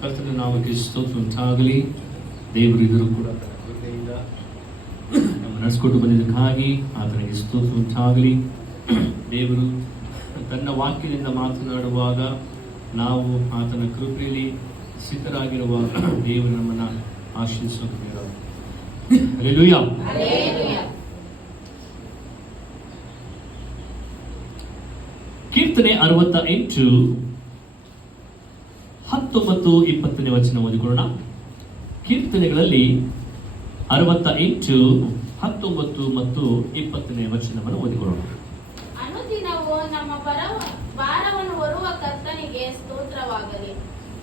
ಕರ್ತನ ನಾಮಕ್ಕೆ ಸ್ತೋತ್ರ ಉಂಟಾಗಲಿ. ದೇವರು ಇದರೂ ಕೂಡ ನಮ್ಮ ನಡೆಸ್ಕೊಟ್ಟು ಬಂದಿದ್ದಕ್ಕಾಗಿ ಆತನಿಗೆ ಸ್ತೋತ್ರ ಉಂಟಾಗಲಿ. ದೇವರು ತನ್ನ ವಾಕ್ಯದಿಂದ ಮಾತನಾಡುವಾಗ ನಾವು ಆತನ ಕೃಪೆಯಲ್ಲಿ ಸಿದ್ಧರಾಗಿರುವ ದೇವರು ನಮ್ಮನ್ನ ಆಶ್ರಯಿಸಲು Hallelujah. ಕೀರ್ತನೆ ಅರವತ್ತ ಎಂಟು. ಹತ್ತೊಂಬತ್ತು ಇಪ್ಪತ್ತನೇ ವಚನ ಓದಿಕೊಳ್ಳೋಣ. ಕೀರ್ತನೆಗಳಲ್ಲಿ ಅರವತ್ತ ಎಂಟು ಹತ್ತೊಂಬತ್ತು ಮತ್ತು ಇಪ್ಪತ್ತನೇ ವಚನವನ್ನು ಓದಿಕೊಳ್ಳೋಣ. ಅನುದಿನವೂ ನಮ್ಮ ಭಾರವನ್ನು ಹೊರುವ ಕರ್ತನಿಗೆ ಸ್ತೋತ್ರವಾಗಲಿ.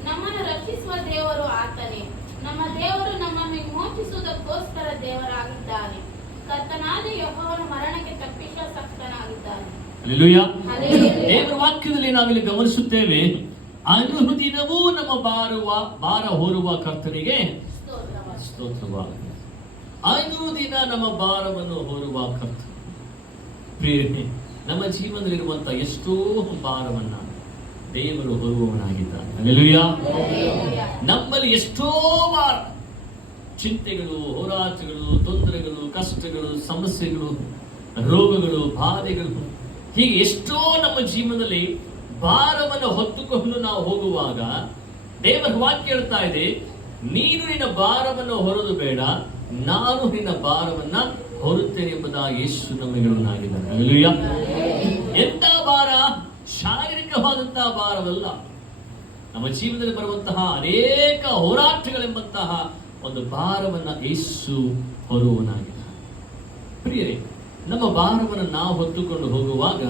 ನಮ್ಮನ್ನು ರಕ್ಷಿಸುವ ದೇವರು ಆತನೇ. ನಮ್ಮ ದೇವರು ನಮ್ಮನ್ನು ವಿಮೋಚಿಸುವುದಕ್ಕೋಸ್ಕರ ದೇವರಾಗಿದ್ದಾನೆ. ಕರ್ತನಾದ ಯೆಹೋವನು ಮರಣಕ್ಕೆ ತಪ್ಪಿಸುವ ಸಕ್ತನಾಗಿದ್ದಾನೆ. ದೇವರ ವಾಕ್ಯದಲ್ಲಿ ನಾವಿಲ್ಲಿ ಗಮನಿಸುತ್ತೇವೆ ಅನುದಿನವೂ ನಮ್ಮ ಬಾರುವ ಭಾರ ಹೊರುವ ಕರ್ತನಿಗೆ ಸ್ತೋತ್ರವಾಗಲಿ ಅನುದಿನ ನಮ್ಮ ಭಾರವನ್ನು ಹೊರುವ ಕರ್ತ ಪ್ರೇರಣೆ ನಮ್ಮ ಜೀವನದಲ್ಲಿರುವಂತಹ ಎಷ್ಟೋ ಭಾರವನ್ನ ದೇವರು ಹೊರುವವನಾಗಿದ್ದಾನೆ. ನಮ್ಮಲ್ಲಿ ಎಷ್ಟೋ ಭಾರ. ಚಿಂತೆಗಳು, ಹೋರಾಟಗಳು, ತೊಂದರೆಗಳು, ಕಷ್ಟಗಳು, ಸಮಸ್ಯೆಗಳು, ರೋಗಗಳು, ಬಾಧೆಗಳು, ಹೀಗೆ ಎಷ್ಟೋ ನಮ್ಮ ಜೀವನದಲ್ಲಿ ಭಾರವನ್ನು ಹೊತ್ತುಕೊಂಡು ನಾವು ಹೋಗುವಾಗ ದೇವರ ವಾಕ್ಯ ಹೇಳ್ತಾ ಇದೆ, ನೀನು ನಿನ್ನ ಭಾರವನ್ನು ಹೊರದು ಬೇಡ, ನಾನು ನಿನ್ನ ಭಾರವನ್ನ ಹೊರುತ್ತೇನೆ ಎಂಬುದಾಗಿ ಯೇಸು ನಮಗೆ. ಎಂತ ಭಾರ? ಶಾರೀರಿಕವಾದಂತಹ ಭಾರವಲ್ಲ. ನಮ್ಮ ಜೀವನದಲ್ಲಿ ಬರುವಂತಹ ಅನೇಕ ಹೋರಾಟಗಳೆಂಬಂತಹ ಒಂದು ಭಾರವನ್ನ ಯೇಸು ಹೊರುವನಾಗಿದ್ದಾನೆ ಪ್ರಿಯರೇ, ನಮ್ಮ ಭಾರವನ್ನು ನಾವು ಹೊತ್ತುಕೊಂಡು ಹೋಗುವಾಗ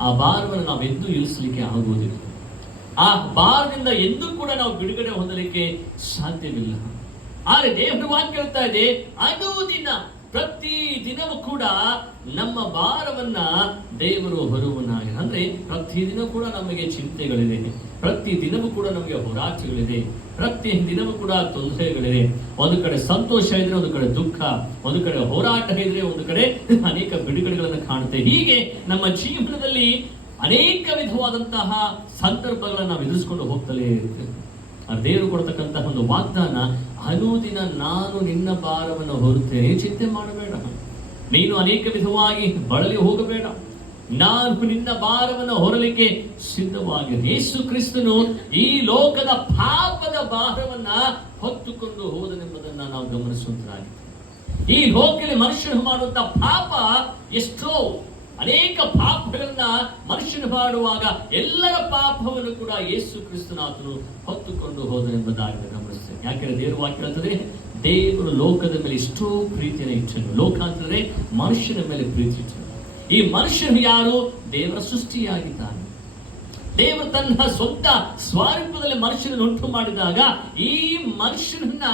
ಆ ಭಾರವನ್ನು ನಾವು ಎಂದೂ ಇಳಿಸಲಿಕ್ಕೆ ಆಗುವುದಿಲ್ಲ ಆ ಭಾರದಿಂದ ಎಂದೂ ಕೂಡ ನಾವು ಬಿಡುಗಡೆ ಹೊಂದಲಿಕ್ಕೆ ಸಾಧ್ಯವಿಲ್ಲ. ಆದರೆ ದೇವರ ವಾಕ್ಯ ಹೇಳ್ತಾ ಇದೆ, ಅನುದಿನ ಪ್ರತಿ ದಿನವೂ ಕೂಡ ನಮ್ಮ ಭಾರವನ್ನ ದೇವರು ಹೊರುವನಾಗಿ ಅಂದ್ರೆ ಪ್ರತಿ ದಿನ ಕೂಡ ನಮಗೆ ಚಿಂತೆಗಳಿದೆ. ಪ್ರತಿ ದಿನವೂ ಕೂಡ ನಮಗೆ ಹೋರಾಟಗಳಿದೆ. ಪ್ರತಿ ದಿನವೂ ಕೂಡ ತೊಂದರೆಗಳಿದೆ. ಒಂದು ಕಡೆ ಸಂತೋಷ ಇದ್ರೆ ಒಂದು ಕಡೆ ದುಃಖ, ಒಂದು ಕಡೆ ಹೋರಾಟ ಇದ್ರೆ ಒಂದು ಕಡೆ ಅನೇಕ ಬಿಡುಗಡೆಗಳನ್ನು ಕಾಣುತ್ತೆ. ಹೀಗೆ ನಮ್ಮ ಜೀವನದಲ್ಲಿ ಅನೇಕ ವಿಧವಾದಂತಹ ಸಂದರ್ಭಗಳನ್ನು ನಾವು ಎದುರಿಸಿಕೊಂಡು ಹೋಗ್ತಲೇ ಇರ್ತೇವೆ. ಆ ದೇವರು ಕೊಡ್ತಕ್ಕಂತಹ ಒಂದು ವಾಗ್ದಾನ ಅನುದಿನ ನಾನು ನಿನ್ನ ಭಾರವನ್ನು ಹೊರುತ್ತೇನೆ. ಚಿಂತೆ ಮಾಡಬೇಡ. ನೀನು ಅನೇಕ ವಿಧವಾಗಿ ಬಳಲಿ ಹೋಗಬೇಡ. ನಾನು ನಿನ್ನ ಭಾರವನ್ನು ಹೊರಲಿಕ್ಕೆ ಸಿದ್ಧವಾಗಿದೆ ಯೇಸು ಕ್ರಿಸ್ತನು ಈ ಲೋಕದ ಪಾಪದ ಭಾರವನ್ನ ಹೊತ್ತುಕೊಂಡು ಹೋದನೆಂಬುದನ್ನು ನಾವು ಗಮನಿಸುವಂತಾಗಿದೆ ಈ ಲೋಕದಲ್ಲಿ ಮನುಷ್ಯನು ಮಾಡುವಂತ ಪಾಪ ಎಷ್ಟೋ ಅನೇಕ ಪಾಪಗಳನ್ನ ಮನುಷ್ಯನು ಮಾಡುವಾಗ ಎಲ್ಲರ ಪಾಪವನ್ನು ಕೂಡ ಯೇಸು ಕ್ರಿಸ್ತನಾಥನು ಹೊತ್ತುಕೊಂಡು ಹೋದನೆಂಬುದಾಗಿ ಗಮನಿಸ್ತೇನೆ ಯಾಕೆಂದ್ರೆ ದೇವರು ವಾಕ್ಯ ಹೇಳ್ತದೆ, ದೇವರು ಲೋಕದ ಮೇಲೆ ಇಷ್ಟೋ ಪ್ರೀತಿಯನ್ನು ಇಟ್ಟನು. ಲೋಕ ಅಂತಂದ್ರೆ ಮನುಷ್ಯನ ಮೇಲೆ ಪ್ರೀತಿ ಇಟ್ಟನು. ಈ ಮನುಷ್ಯನು ಯಾರು? ದೇವರ ಸೃಷ್ಟಿಯಾಗಿದ್ದಾನೆ. ದೇವರು ತನ್ನ ಸ್ವಂತ ಸ್ವರೂಪದಲ್ಲಿ ಮನುಷ್ಯನನ್ನು ಉಂಟು ಮಾಡಿದಾಗ ಈ ಮನುಷ್ಯನನ್ನ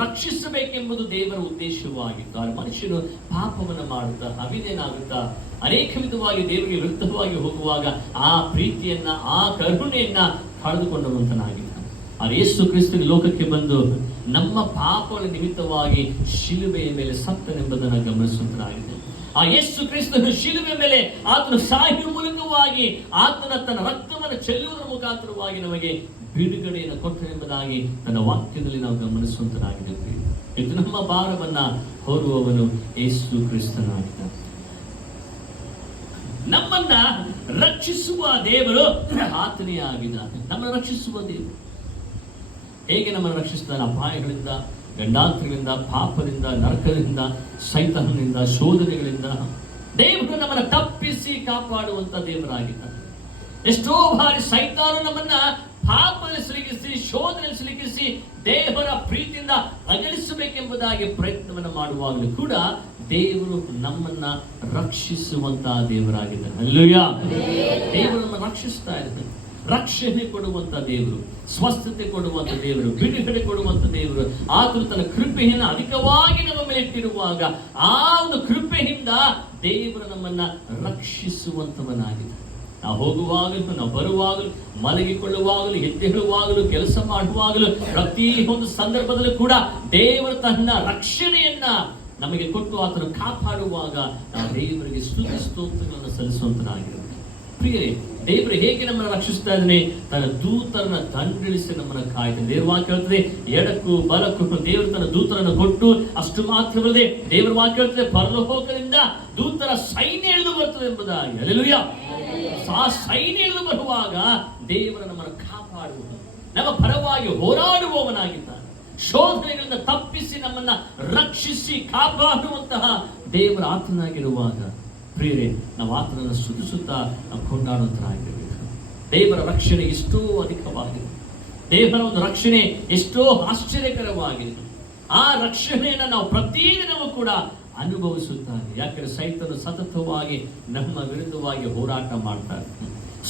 ರಕ್ಷಿಸಬೇಕೆಂಬುದು ದೇವರ ಉದ್ದೇಶವಾಗಿತ್ತು. ಆ ಮನುಷ್ಯನು ಪಾಪವನ್ನು ಮಾಡುತ್ತಾ ಅವಿದೇನಾಗುತ್ತಾ ಅನೇಕ ವಿಧವಾಗಿ ದೇವರಿಗೆ ವಿರುದ್ಧವಾಗಿ ಹೋಗುವಾಗ ಆ ಪ್ರೀತಿಯನ್ನ, ಆ ಕರುಣೆಯನ್ನ ಕಳೆದುಕೊಂಡವಂತನಾಗಿದ್ದಾನೆ. ಆ ಯೇಸು ಕ್ರಿಸ್ತನ ಲೋಕಕ್ಕೆ ಬಂದು ನಮ್ಮ ಪಾಪಗಳ ನಿಮಿತ್ತವಾಗಿ ಶಿಲುಬೆಯ ಮೇಲೆ ಸತ್ತನೆಂಬುದನ್ನು ಗಮನಿಸುವಂತನಾಗಿದೆ ಆ ಯೇಸು ಕ್ರಿಸ್ತನು ಶಿಲುಬೆ ಮೇಲೆ ಆತನು ಸಾಹಿತ್ಯ ಮೂಲಕವಾಗಿ ಆತನ ತನ್ನ ರಕ್ತವನ್ನು ಚೆಲ್ಲುವುದರ ಮುಖಾಂತರವಾಗಿ ನಮಗೆ ಬಿಡುಗಡೆಯನ್ನು ಕೊಟ್ಟನೆಂಬುದಾಗಿ ತನ್ನ ವಾಕ್ಯದಲ್ಲಿ ನಾವು ಗಮನಿಸುವಂತನಾಗಿದ್ದೇವೆ. ಇದು ನಮ್ಮ ಭಾರವನ್ನ ಹೊರುವವನು ಯೇಸು ಕ್ರಿಸ್ತನಾಗಿದ್ದಾನೆ. ನಮ್ಮನ್ನ ರಕ್ಷಿಸುವ ದೇವರು ಆತನೇ ಆಗಿದ್ದಾನೆ ನಮ್ಮನ್ನು ರಕ್ಷಿಸುವ ದೇವರು. ಹೇಗೆ ನಮ್ಮನ್ನು ರಕ್ಷಿಸ್ತಾನೆ ಅಪಾಯಗಳಿಂದ, ಗಂಡಾಂತರಗಳಿಂದ, ಪಾಪದಿಂದ, ನರಕದಿಂದ ಸೈತನದಿಂದ ಶೋಧನೆಗಳಿಂದ. ದೇವರು ನಮ್ಮನ್ನು ತಪ್ಪಿಸಿ ಕಾಪಾಡುವಂತ ದೇವರಾಗಿದ್ದಾನೆ ಎಷ್ಟೋ ಬಾರಿ ಸೈತಾನು ನಮ್ಮನ್ನ ಪಾಪದಲ್ಲಿ ಸಿಲುಕಿಸಿ ಶೋಧನೆ ಸಿಲುಕಿಸಿ ದೇವರ ಪ್ರೀತಿಯಿಂದ ಅಗಲಿಸಬೇಕೆಂಬುದಾಗಿ ಪ್ರಯತ್ನವನ್ನು ಮಾಡುವಾಗಲೂ ಕೂಡ ದೇವರು ನಮ್ಮನ್ನ ರಕ್ಷಿಸುವಂತಹ ದೇವರಾಗಿದ್ದಾನೆ ಅಲ್ಲಯ್ಯ ದೇವರು ನಮ್ಮನ್ನು ರಕ್ಷಿಸ್ತಾ ಇದ್ದಾನೆ ರಕ್ಷಣೆ ಕೊಡುವಂತ ದೇವರು, ಸ್ವಸ್ಥತೆ ಕೊಡುವಂತ ದೇವರು, ಬಿಡುಗಡೆ ಕೊಡುವಂತ ದೇವರು. ಆತನು ತನ್ನ ಕೃಪೆಯನ್ನು ಅಧಿಕವಾಗಿ ನಮ್ಮ ಮೇಲೆ ಇಟ್ಟಿರುವಾಗ ಆ ಒಂದು ಕೃಪೆಯಿಂದ ದೇವರು ನಮ್ಮನ್ನ ರಕ್ಷಿಸುವಂತವನಾಗಿದೆ. ನಾವು ಹೋಗುವಾಗಲೂ, ನಾವು ಬರುವಾಗಲೂ, ಮಲಗಿಕೊಳ್ಳುವಾಗಲೂ ಎದ್ದೇಳುವಾಗಲೂ ಕೆಲಸ ಮಾಡುವಾಗಲೂ ಪ್ರತಿ ಒಂದು ಸಂದರ್ಭದಲ್ಲೂ ಕೂಡ ದೇವರು ತನ್ನ ರಕ್ಷಣೆಯನ್ನ ನಮಗೆ ಕೊಟ್ಟು ಆತನು ಕಾಪಾಡುವಾಗ ನಾವು ದೇವರಿಗೆ ಸ್ತುತಿ ಸ್ತೋತ್ರಗಳನ್ನು ಸಲ್ಲಿಸುವಂತನಾಗಿರುತ್ತೆ ಪ್ರಿಯರೇ, ದೇವರು ಹೇಗೆ ನಮ್ಮನ್ನು ರಕ್ಷಿಸ್ತಾ ಇದ್ದಾನೆ? ತನ್ನ ದೂತರನ್ನ ದಂಡಿಳಿಸಿ ನಮ್ಮನ್ನು ಕಾಯ್ತಾನೆ ದೇವ್ರ ವಾಕ್ಯ ಹೇಳ್ತದೆ, ಎಡಕ್ಕೂ ಬಲಕ್ಕೂ ದೇವರು ತನ್ನ ದೂತರನ್ನು ಕೊಟ್ಟು, ಅಷ್ಟು ಮಾತ್ರವಲ್ಲದೆ ದೇವರ ವಾಕ್ಯ ಹೇಳ್ತದೆ ಪರಲೋಕದಿಂದ ದೂತರ ಸೈನ್ಯ ಇಳಿದು ಬರ್ತದೆ ಎಂಬುದಾಗಿ. ಅಲ್ಲೆಲುಯ್ಯ ಆ ಸೈನ್ಯ ಇಳಿದು ಬರುವಾಗ ದೇವರ ನಮ್ಮನ್ನು ಕಾಪಾಡುವ ನಮ್ಮ ಪರವಾಗಿ ಹೋರಾಡುವವನಾಗಿದ್ದಾನೆ. ಶೋಧನೆಗಳಿಂದ ತಪ್ಪಿಸಿ ನಮ್ಮನ್ನ ರಕ್ಷಿಸಿ ಕಾಪಾಡುವಂತಹ ದೇವರ ಆತನಾಗಿರುವಾಗ ಪ್ರಿಯರೇ, ನಾವು ಆತನನ್ನು ಸ್ತುತಿಸುತ್ತಾ ನಾವು ಕೊಂಡಾಡುವಂತರಾಗಿರಬೇಕು. ದೇವರ ರಕ್ಷಣೆ ಎಷ್ಟೋ ಅಧಿಕವಾಗಿದೆ ದೇವರ ಒಂದು ರಕ್ಷಣೆ ಎಷ್ಟೋ ಆಶ್ಚರ್ಯಕರವಾಗಿದೆ ಆ ರಕ್ಷಣೆಯನ್ನು ನಾವು ಪ್ರತಿದಿನವೂ ಕೂಡ ಅನುಭವಿಸುತ್ತಾರೆ. ಯಾಕಂದ್ರೆ ಸೈತನು ಸತತವಾಗಿ ನಮ್ಮ ವಿರುದ್ಧವಾಗಿ ಹೋರಾಟ ಮಾಡ್ತಾರೆ.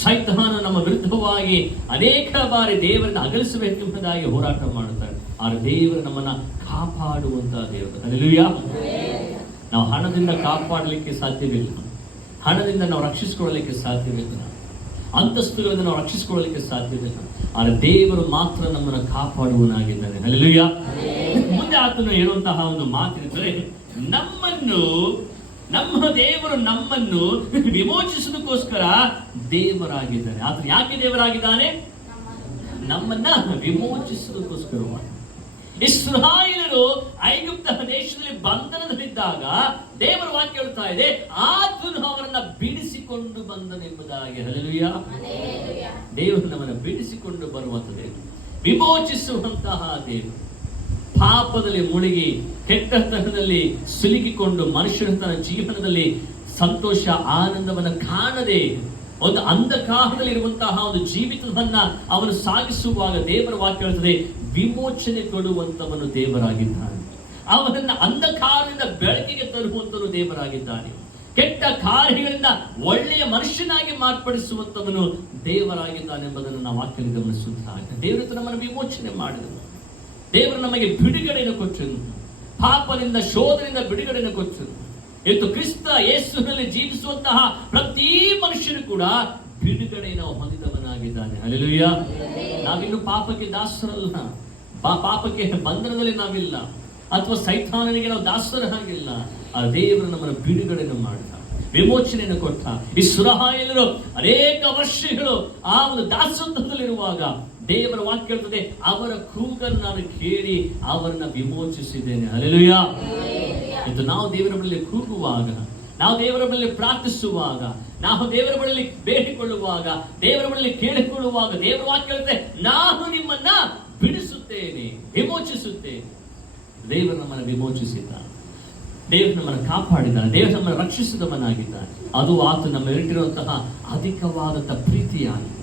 ಸೈತಾನ ನಮ್ಮ ವಿರುದ್ಧವಾಗಿ ಅನೇಕ ಬಾರಿ ದೇವರನ್ನು ಅಗಲಿಸಬೇಕೆಂಬುದಾಗಿ ಹೋರಾಟ ಮಾಡುತ್ತಾರೆ. ಆದರೆ ದೇವರು ನಮ್ಮನ್ನ ಕಾಪಾಡುವಂತಹ ದೇವರು. ಅಲ್ಲಿಯಾ ನಾವು ಹಣದಿಂದ ಕಾಪಾಡಲಿಕ್ಕೆ ಸಾಧ್ಯವಿಲ್ಲ. ಹಣದಿಂದ ನಾವು ರಕ್ಷಿಸಿಕೊಳ್ಳಲಿಕ್ಕೆ ಸಾಧ್ಯವಿಲ್ಲ. ಅಂತಸ್ತುಗಳಿಂದ ನಾವು ರಕ್ಷಿಸಿಕೊಳ್ಳಲಿಕ್ಕೆ ಸಾಧ್ಯವಿಲ್ಲ. ಆದರೆ ದೇವರು ಮಾತ್ರ ನಮ್ಮನ್ನು ಕಾಪಾಡುವನಾಗಿದ್ದಾನೆ ಅಲ್ಲಿಯ ಮುಂದೆ ಆತನು ಹೇಳುವಂತಹ ಒಂದು ಮಾತಿರುತ್ತದೆ ನಮ್ಮನ್ನು, ನಮ್ಮ ದೇವರು ನಮ್ಮನ್ನು ವಿಮೋಚಿಸುವುದಕ್ಕೋಸ್ಕರ ದೇವರಾಗಿದ್ದಾನೆ. ಆತನು ಯಾಕೆ ದೇವರಾಗಿದ್ದಾನೆ? ನಮ್ಮನ್ನ ವಿಮೋಚಿಸೋದಕ್ಕೋಸ್ಕರ ಇಸ್ರಾಯೇಲರು ಐಗುಪ್ತ ದೇಶದಲ್ಲಿ ಬಂಧನದಲ್ಲಿದ್ದಾಗ ದೇವರ ವಾಕ್ಯ ಹೇಳ್ತಾ ಇದೆ ಆತನು ಅವರನ್ನ ಬಿಡಿಸಿಕೊಂಡು ಬಂದನೆಂಬುದಾಗಿ. ಹಲಲುಯ್ಯ. ದೇವರು ನಮ್ಮನ್ನು ಬಿಡಿಸಿಕೊಂಡು ಬರುವಂತ ದೇವರು ವಿಮೋಚಿಸುವಂತಹ ದೇವರು. ಪಾಪದಲ್ಲಿ ಮುಳುಗಿ ಕೆಟ್ಟತನದಲ್ಲಿ ಸಿಲುಕಿಕೊಂಡು ಮನುಷ್ಯನ ತನ್ನ ಜೀವನದಲ್ಲಿ ಸಂತೋಷ ಆನಂದವನ್ನು ಕಾಣದೆ ಒಂದು ಅಂಧಕಾರದಲ್ಲಿ ಇರುವಂತಹ ಒಂದು ಜೀವಿತವನ್ನ ಅವನು ಸಾಗಿಸುವಾಗ ದೇವರ ವಾಕ್ಯ ಹೇಳ್ತದೆ, ವಿಮೋಚನೆ ಕೊಡುವಂತವನು ದೇವರಾಗಿದ್ದಾನೆ. ಅವನನ್ನ ಅಂಧಕಾರದಿಂದ ಬೆಳಕಿಗೆ ತರುವಂತನು ದೇವರಾಗಿದ್ದಾನೆ. ಕೆಟ್ಟ ಕಾರ್ಯಗಳಿಂದ ಒಳ್ಳೆಯ ಮನುಷ್ಯನಾಗಿ ಮಾರ್ಪಡಿಸುವಂತವನು ದೇವರಾಗಿದ್ದಾನೆ ಎಂಬುದನ್ನು ನಾವು ವಾಕ್ಯದಲ್ಲಿ ಗಮನಿಸುತ್ತಾರೆ ದೇವರು ನಮ್ಮನ್ನು ವಿಮೋಚನೆ ಮಾಡಿದನು. ದೇವರು ನಮಗೆ ಬಿಡುಗಡೆಯನ್ನು ಕೊಟ್ಟನು. ಪಾಪದಿಂದ ಶೋಧನೆಯಿಂದ ಬಿಡುಗಡೆಯನ್ನು ಕೊಟ್ಟನು. ಇವತ್ತು ಕ್ರಿಸ್ತ ಯೇಸುನಲ್ಲಿ ಜೀವಿಸುವಂತಹ ಪ್ರತಿ ಮನುಷ್ಯನು ಕೂಡ ಬಿಡುಗಡೆಯನ್ನು ಹೊಂದಿದವನಾಗಿದ್ದಾನೆ. ಅಲ್ಲೆಲುಯ್ಯ ನಾವಿನ್ನು ಪಾಪಕ್ಕೆ ದಾಸರಲ್ಲ. ಪಾಪಕ್ಕೆ ಬಂಧನದಲ್ಲಿ ನಾವಿಲ್ಲ. ಅಥವಾ ಸೈತಾನನಿಗೆ ನಾವು ದಾಸರಾಗಿಲ್ಲ ಆ ದೇವರು ನಮ್ಮನ್ನು ಬಿಡುಗಡೆಯನ್ನು ಮಾಡಿದ. ವಿಮೋಚನೆಯನ್ನು ಕೊಟ್ಟ. ಈ ಸುರಹಾಯಲರು ಅನೇಕ ವರ್ಷಗಳು ಆ ಒಂದು ದಾಸತ್ವದಲ್ಲಿರುವಾಗ ದೇವರ ವಾಕ್ಯ ಹೇಳ್ತದೆ ಅವರ ಕೂಗನ್ನು ನಾನು ಕೇಳಿ ಅವರನ್ನ ವಿಮೋಚಿಸಿದ್ದೇನೆ. ಅಲೆಲುಯ್ಯ ಇದು ನಾವು ದೇವರ ಬಳಿ ಕೂಗುವಾಗ, ನಾವು ದೇವರ ಬಳಿ ಪ್ರಾರ್ಥಿಸುವಾಗ, ನಾವು ದೇವರ ಬಳಿ ಬೇಡಿಕೊಳ್ಳುವಾಗ, ದೇವರ ಬಳಿ ಕೇಳಿಕೊಳ್ಳುವಾಗ ದೇವರ ವಾಕ್ಯ ಹೇಳುತ್ತೆ ನಾನು ನಿಮ್ಮನ್ನ ಬಿಡಿಸುತ್ತೇನೆ, ವಿಮೋಚಿಸುತ್ತೇನೆ. ದೇವರು ನಮ್ಮನ್ನು ವಿಮೋಚಿಸಿದ್ದ ದೇವರು ನಮ್ಮನ್ನು ಕಾಪಾಡಿದ್ದಾನೆ. ದೇವರು ನಮ್ಮನ್ನು ರಕ್ಷಿಸಿದವನಾಗಿದ್ದಾನೆ. ಅದು ಆತ ನಮ್ಮ ಇಟ್ಟಿರುವಂತಹ ಅಧಿಕವಾದಂತಹ ಪ್ರೀತಿಯಾಗಿದೆ.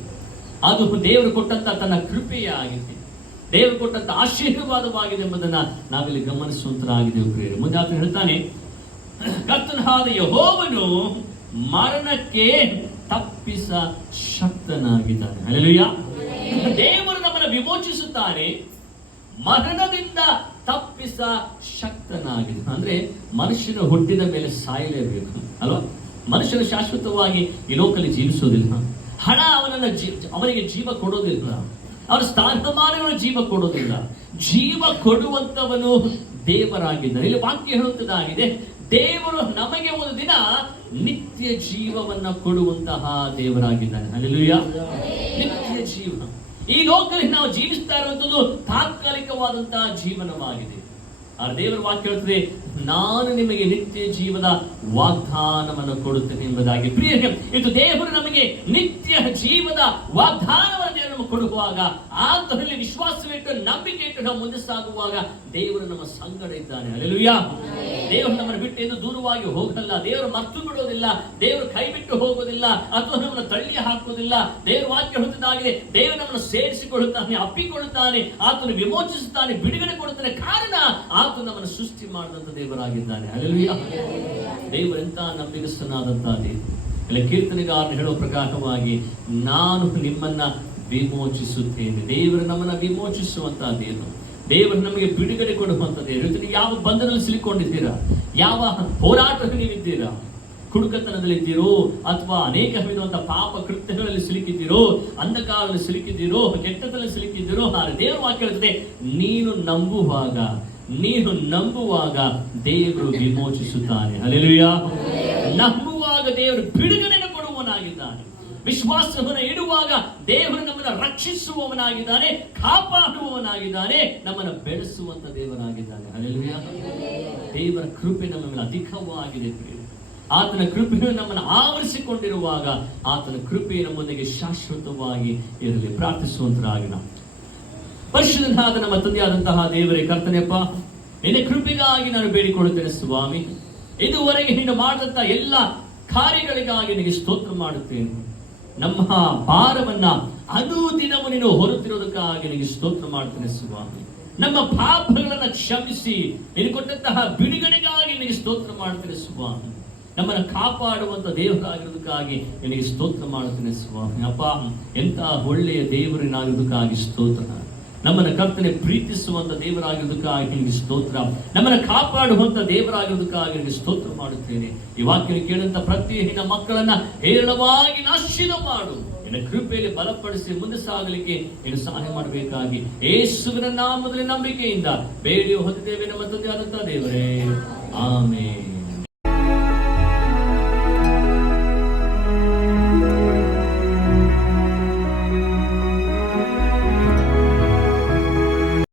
ಅದು ದೇವರು ಕೊಟ್ಟಂತಹ ತನ್ನ ಕೃಪೆಯಾಗಿದೆ. ದೇವರು ಕೊಟ್ಟಂತ ಆಶೀರ್ವಾದವಾಗಿದೆ ಎಂಬುದನ್ನ ನಾವಿಲ್ಲಿ ಗಮನಿಸುವಂತರಾಗಿದ್ದೇವೆ ಪ್ರಿಯರೇ ಮುಂದೆ ಆತ ಹೇಳ್ತಾನೆ ಕರ್ತನಾದ ಯಹೋವನು ಮರಣಕ್ಕೆ ತಪ್ಪಿಸ ಶಕ್ತನಾಗಿದ್ದಾನೆ. ಅಲ್ಲೆಲುಯ್ಯ ದೇವರು ನಮ್ಮನ್ನು ವಿಮೋಚಿಸುತ್ತಾನೆ ಮರಣದಿಂದ ತಪ್ಪಿಸ ಶಕ್ತನಾಗಿದೆ ಅಂದ್ರೆ ಮನುಷ್ಯನ ಹುಟ್ಟಿದ ಮೇಲೆ ಸಾಯಲೇಬೇಕು. ಅಲ್ವಾ ಮನುಷ್ಯನು ಶಾಶ್ವತವಾಗಿ ಈ ಲೋಕದಲ್ಲಿ ಜೀವಿಸೋದಿಲ್ಲ. ಹಣ ಅವನನ್ನ ಅವನಿಗೆ ಜೀವ ಕೊಡೋದಿಲ್ಲ. ಅವನ ಸ್ಥಾನಮಾನಗಳು ಜೀವ ಕೊಡೋದಿಲ್ಲ ಜೀವ ಕೊಡುವಂತವನು ದೇವರಾಗಿದ್ದಾನೆ. ಇಲ್ಲಿ ವಾಕ್ಯ ಹೇಳುತ್ತದಾಗಿದೆ ದೇವರು ನಮಗೆ ಒಂದು ದಿನ ನಿತ್ಯ ಜೀವವನ್ನ ಕೊಡುವಂತಹ ದೇವರಾಗಿದ್ದಾನೆ. ಅಲ್ಲಿಯ ನಿತ್ಯ ಜೀವನ. ಈ ಲೋಕದಲ್ಲಿ ನಾವು ಜೀವಿಸ್ತಾ ಇರುವಂತದ್ದು ತಾತ್ಕಾಲಿಕವಾದಂತಹ ಜೀವನವಾಗಿದೆ. ಆ ದೇವರ ವಾಕ್ಯ ಹೇಳ್ತದೆ, ನಾನು ನಿಮಗೆ ನಿತ್ಯ ಜೀವದ ವಾಗ್ದಾನವನ್ನು ಕೊಡುತ್ತೇನೆ ಎಂಬುದಾಗಿ. ಪ್ರಿಯ ಇದು ದೇವರು ನಮಗೆ ನಿತ್ಯ ಜೀವದ ವಾಗ್ದಾನವನ್ನು ದೇವರು ಕೊಡುವಾಗ, ಆತನಲ್ಲಿ ವಿಶ್ವಾಸವಿಟ್ಟು, ನಂಬಿಕೆ ಇಟ್ಟು ನಾವು ಮುಂದೆ ಸಾಗುವಾಗ ದೇವರು ನಮ್ಮ ಸಂಗಡ ಇದ್ದಾನೆ. ಅಲ್ಲೆಲುಯ್ಯ ದೇವರು ನಮ್ಮನ್ನು ಬಿಟ್ಟು ಎಂದು ದೂರವಾಗಿ ಹೋಗಲ್ಲ. ದೇವರು ಮರ್ತು ಬಿಡುವುದಿಲ್ಲ ದೇವರು ಕೈ ಬಿಟ್ಟು ಹೋಗುವುದಿಲ್ಲ ಅಥವಾ ನಮ್ಮನ್ನು ತಳ್ಳಿ ಹಾಕುವುದಿಲ್ಲ ದೇವರು ವಾಕ್ಯ ಹೊಂದಿದ್ದಾಗಿದೆ ದೇವರು ನಮ್ಮನ್ನು ಸೇರಿಸಿಕೊಳ್ಳುತ್ತಾನೆ, ಅಪ್ಪಿಕೊಳ್ಳುತ್ತಾನೆ, ಆತನು ವಿಮೋಚಿಸುತ್ತಾನೆ, ಬಿಡುಗಡೆ ಕೊಡುತ್ತಾನೆ. ಕಾರಣ ಆತನು ನಮ್ಮನ್ನು ಸೃಷ್ಟಿ ಮಾಡಿದಂತ ದೇವರಾಗಿದ್ದಾನೆ? ಅಲ್ಲೆಲುಯ್ಯ ದೇವರು ಎಂತ ನಂಬಿಗಸ್ತನಾದಂತಹ ದೇವರು. ಇಲ್ಲ ಕೀರ್ತನೆಗಾರನು ಹೇಳುವ ಪ್ರಕಾರವಾಗಿ ನಾನು ನಿಮ್ಮನ್ನ ವಿಮೋಚಿಸುತ್ತೇನೆ. ದೇವರು ನಮ್ಮನ್ನ ವಿಮೋಚಿಸುವಂತಹ ದೇವರು. ದೇವರು ನಮಗೆ ಬಿಡುಗಡೆ ಕೊಡುವಂತ ದೇವರು. ಇದನ್ನು ಯಾವ ಬಂಧನದಲ್ಲಿ ಸಿಲುಕೊಂಡಿದ್ದೀರಾ? ಯಾವ ಹೋರಾಟದಲ್ಲಿ ನೀವಿದ್ದೀರಾ? ಕುಡುಕತನದಲ್ಲಿದ್ದೀರೋ ಅಥವಾ ಅನೇಕ ವಿಧವಂತ ಪಾಪ ಕೃತ್ಯಗಳಲ್ಲಿ ಸಿಲುಕಿದ್ದೀರೋ? ಅಂಧಕಾರದಲ್ಲಿ ಸಿಲುಕಿದ್ದೀರೋ? ಕೆಟ್ಟದಲ್ಲಿ ಸಿಲುಕಿದ್ದೀರೋ? ದೇವರು ವಾಕ್ಯ ನೀನು ನಂಬುವಾಗ ನೀನು ನಂಬುವಾಗ ದೇವರು ವಿಮೋಚಿಸುತ್ತಾನೆ. ಅಲೆಲುಯ್ಯ ನಂಬುವಾಗ ದೇವರು ಬಿಡುಗಡೆಯನ್ನು ಕೊಡುವನಾಗಿದ್ದಾನೆ ವಿಶ್ವಾಸವನ್ನು ಇಡುವಾಗ ದೇವರು ನಮ್ಮನ್ನು ರಕ್ಷಿಸುವವನಾಗಿದ್ದಾನೆ, ಕಾಪಾಡುವವನಾಗಿದ್ದಾನೆ, ನಮ್ಮನ್ನು ಬೆಳೆಸುವಂತ ದೇವರಾಗಿದ್ದಾನೆ ಅಲೆಲುಯ್ಯ ದೇವರ ಕೃಪೆ ನಮ್ಮ ಮೇಲೆ ಅಧಿಕವಾಗಿದೆ. ಆತನ ಕೃಪೆಯು ನಮ್ಮನ್ನು ಆವರಿಸಿಕೊಂಡಿರುವಾಗ ಆತನ ಕೃಪೆ ನಮ್ಮೊಂದಿಗೆ ಶಾಶ್ವತವಾಗಿ ಇರಲಿ. ಪ್ರಾರ್ಥಿಸುವಂತರಾಗಿ ನಾವು. ಪರಿಶುದ್ಧನಾದ ನಮ್ಮ ತಂದೆಯಾದಂತಹ ದೇವರೇ ಕರ್ತನೆಪ್ಪ, ನಿನ್ನ ಕೃಪೆಗಾಗಿ ನಾನು ಬೇಡಿಕೊಳ್ಳುತ್ತೇನೆ ಸ್ವಾಮಿ. ಇದುವರೆಗೆ ನೀನು ಮಾಡಿದಂತಹ ಎಲ್ಲ ಕಾರ್ಯಗಳಿಗಾಗಿ ನಿನಗೆ ಸ್ತೋತ್ರ ಮಾಡುತ್ತೇನೆ. ನಮ್ಮ ಭಾರವನ್ನ ಅನುದಿನವೂ ನೀನು ಹೊರುತ್ತಿರೋದಕ್ಕಾಗಿ ನಿನಗೆ ಸ್ತೋತ್ರ ಮಾಡ್ತೇನೆ ಸ್ವಾಮಿ. ನಮ್ಮ ಪಾಪಗಳನ್ನ ಕ್ಷಮಿಸಿ, ನೀನು ಕೊಟ್ಟಂತಹ ಬಿಡುಗಡೆಗಾಗಿ ನಿನಗೆ ಸ್ತೋತ್ರ ಮಾಡ್ತೇನೆ ಸ್ವಾಮಿ. ನಮ್ಮನ್ನು ಕಾಪಾಡುವಂತ ದೇವರಾಗಿರೋದಕ್ಕಾಗಿ ನಿನಗೆ ಸ್ತೋತ್ರ ಮಾಡುತ್ತೇನೆ ಸ್ವಾಮಿ. ಅಪ್ಪ ಎಂತಹ ಒಳ್ಳೆಯ ದೇವರಿನಾಗಿರೋದಕ್ಕಾಗಿ ಸ್ತೋತ್ರ. ನಮ್ಮನ್ನು ಕರ್ತನೆ ಪ್ರೀತಿಸುವಂತ ದೇವರಾಗಿರೋದಕ್ಕಾಗಿ ನಿಮಗೆ ಸ್ತೋತ್ರ. ನಮ್ಮನ್ನು ಕಾಪಾಡುವಂತ ದೇವರಾಗಿರೋದಕ್ಕಾಗಿ ನಿಮಗೆ ಸ್ತೋತ್ರ ಮಾಡುತ್ತೇನೆ. ಈ ವಾಕ್ಯ ಕೇಳಂತ ಪ್ರತಿ ನಿನ್ನ ಮಕ್ಕಳನ್ನ ಹೇರಳವಾಗಿ ನಾಶಿನ ಮಾಡು. ನಿನ್ನ ಕೃಪೆಯಲ್ಲಿ ಬಲಪಡಿಸಿ ಮುಂದೆ ಸಾಗಲಿಕ್ಕೆ ನೀನು ಸಹಾಯ ಮಾಡಬೇಕಾಗಿ ಏಸುವಿನ ನಾಮದಲ್ಲಿ ನಂಬಿಕೆಯಿಂದ ಬೇಡಿ ಹೊಂದಿದ್ದೇವೆ ನಮ್ಮ ಆದಂತ ದೇವರೇ. ಆಮೇಲೆ